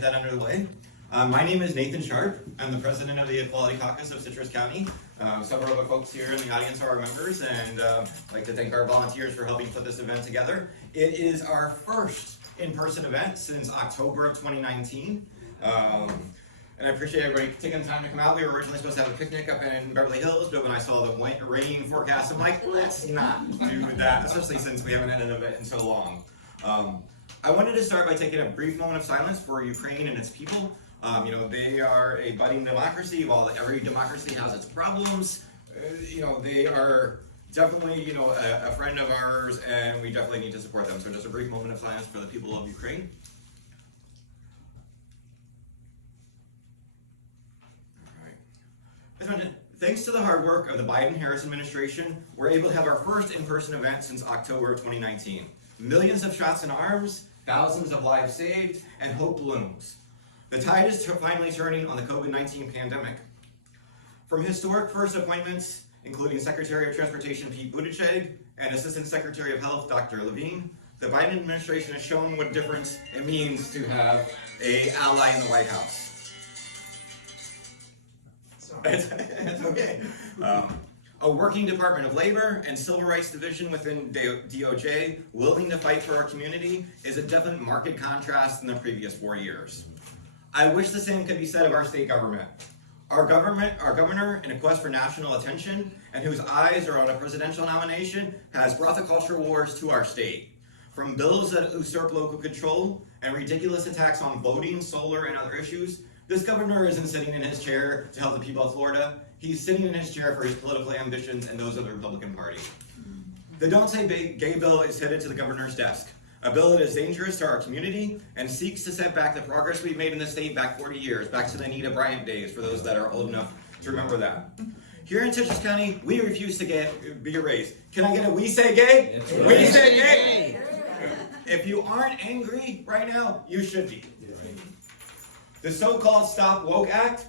get that under the way. My name is Nathan Sharp. I'm the president of the Equality Caucus of Citrus County. Several of the folks here in the audience are our members, and I'd like to thank our volunteers for helping put this event together. It is our first in-person event since October of 2019. And I appreciate everybody taking the time to come out. We were originally supposed to have a picnic up in Beverly Hills, but when I saw the rain forecast, I'm like, let's not do that, especially since we haven't had an event in so long. I wanted to start by taking a brief moment of silence for Ukraine and its people. They are a budding democracy. While every democracy has its problems, they are definitely, a friend of ours, and we definitely need to support them. So just a brief moment of silence for the people of Ukraine. Thanks to the hard work of the Biden-Harris administration, we're able to have our first in-person event since October of 2019. Millions of shots in arms, thousands of lives saved, and hope blooms. The tide is finally turning on the COVID-19 pandemic. From historic first appointments, including Secretary of Transportation Pete Buttigieg and Assistant Secretary of Health Dr. Levine, the Biden administration has shown what difference it means to have an ally in the White House. It's okay. A working Department of Labor and Civil Rights Division within DOJ willing to fight for our community is a definite marked contrast in the previous 4 years. I wish the same could be said of our state government. Our governor, in a quest for national attention and whose eyes are on a presidential nomination, has brought the culture wars to our state. From bills that usurp local control and ridiculous attacks on voting, solar, and other issues, this governor isn't sitting in his chair to help the people of Florida. He's sitting in his chair for his political ambitions and those of the Republican Party. The Don't Say Gay bill is headed to the governor's desk, a bill that is dangerous to our community and seeks to set back the progress we've made in the state back 40 years, back to the Anita Bryant days, for those that are old enough to remember that. Here in Citrus County, we refuse to be erased. Can I get a we say gay? Yes, we say gay! If you aren't angry right now, you should be. The so-called Stop Woke Act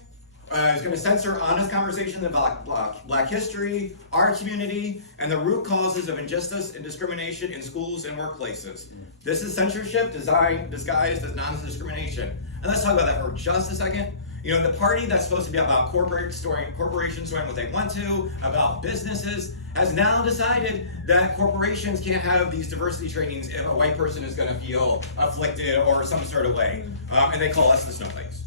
is going to censor honest conversations about black history, our community, and the root causes of injustice and discrimination in schools and workplaces. This is censorship disguised as non-discrimination. And let's talk about that for just a second. The party that's supposed to be about corporations doing what they want to, about businesses, has now decided that corporations can't have these diversity trainings if a white person is going to feel afflicted or some sort of way. And they call us the snowflakes.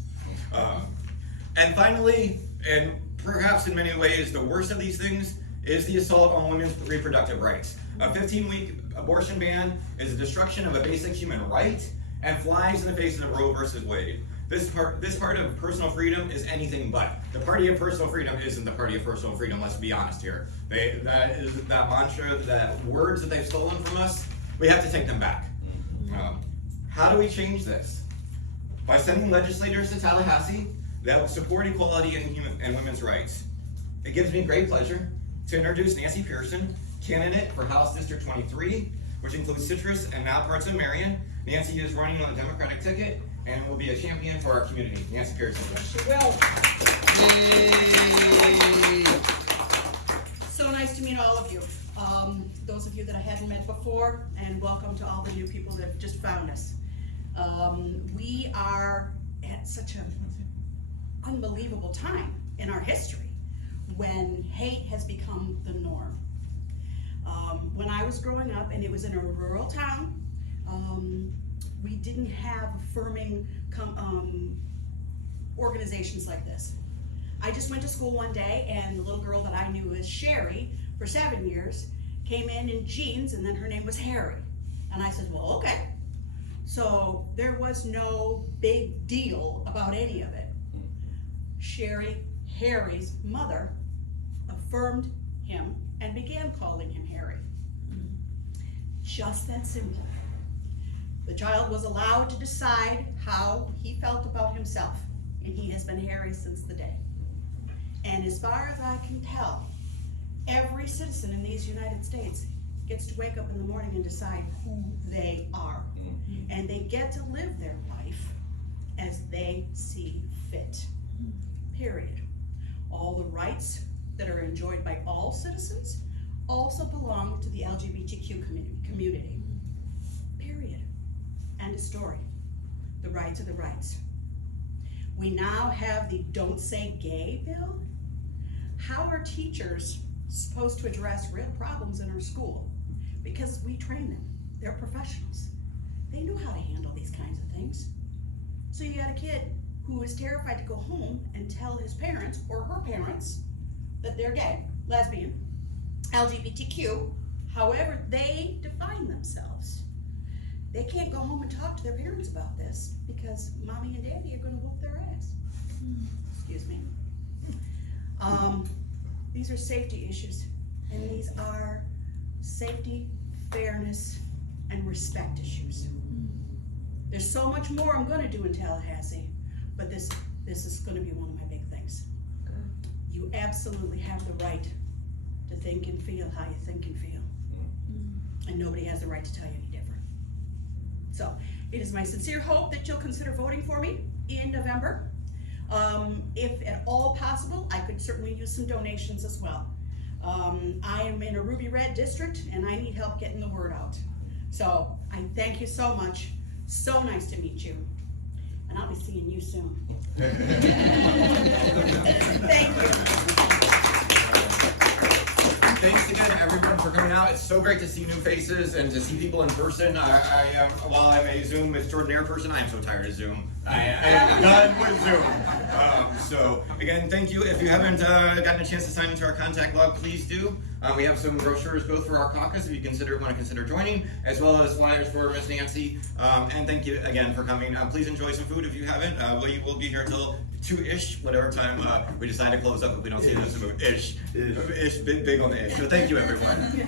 And finally, and perhaps in many ways the worst of these things, is the assault on women's reproductive rights. A 15-week abortion ban is a destruction of a basic human right and flies in the face of Roe versus Wade. This part of personal freedom is anything but. The party of personal freedom isn't the party of personal freedom, let's be honest here. That mantra, the words that they've stolen from us, we have to take them back. How do we change this? By sending legislators to Tallahassee that will support equality and women's rights. It gives me great pleasure to introduce Nancy Pierson, candidate for House District 23, which includes Citrus and now parts of Marion. Nancy is running on the Democratic ticket and will be a champion for our community. Nancy Pierson. She will. Yay. So nice to meet all of you. Those of you that I hadn't met before, and welcome to all the new people that have just found us. We are at such an unbelievable time in our history when hate has become the norm. When I was growing up, and it was in a rural town, we didn't have affirming organizations like this. I just went to school one day, and the little girl that I knew as Sherry for 7 years came in jeans, and then her name was Harry. And I said, well, okay. So there was no big deal about any of it. Harry's mother, affirmed him and began calling him Harry. Just that simple. The child was allowed to decide how he felt about himself, and he has been Harry since the day. And as far as I can tell, every citizen in these United States gets to wake up in the morning and decide who they are. And they get to live their life as they see fit, period. All the rights that are enjoyed by all citizens also belong to the LGBTQ community, period. End of story. The rights are the rights. We now have the Don't Say Gay bill. How are teachers supposed to address real problems in our school? Because we train them, they're professionals. They know how to handle these kinds of things. So you got a kid who is terrified to go home and tell his parents or her parents that they're gay, lesbian, LGBTQ, however they define themselves. They can't go home and talk to their parents about this because mommy and daddy are gonna whoop their ass. Excuse me. These are safety issues, and these are safety, fairness, and respect issues. There's so much more I'm gonna do in Tallahassee, but this is gonna be one of my big things. You absolutely have the right to think and feel how you think and feel. And nobody has the right to tell you any different. So, it is my sincere hope that you'll consider voting for me in November. If at all possible, I could certainly use some donations as well. I am in a Ruby Red district and I need help getting the word out. So, I thank you so much. So nice to meet you. And I'll be seeing you soon. Thank you. Thanks again, everyone, for coming out. It's so great to see new faces and to see people in person. I am, while I'm a Zoom extraordinaire person, I am so tired of Zoom. I am done with Zoom. So, again, thank you. If you haven't gotten a chance to sign into our contact log, please do. We have some brochures both for our caucus if you want to consider joining, as well as flyers for Miss Nancy. And thank you again for coming. Please enjoy some food if you haven't. We'll be here until 2-ish, whatever time we decide to close up if we don't see this ish, big on the ish. So thank you, everyone.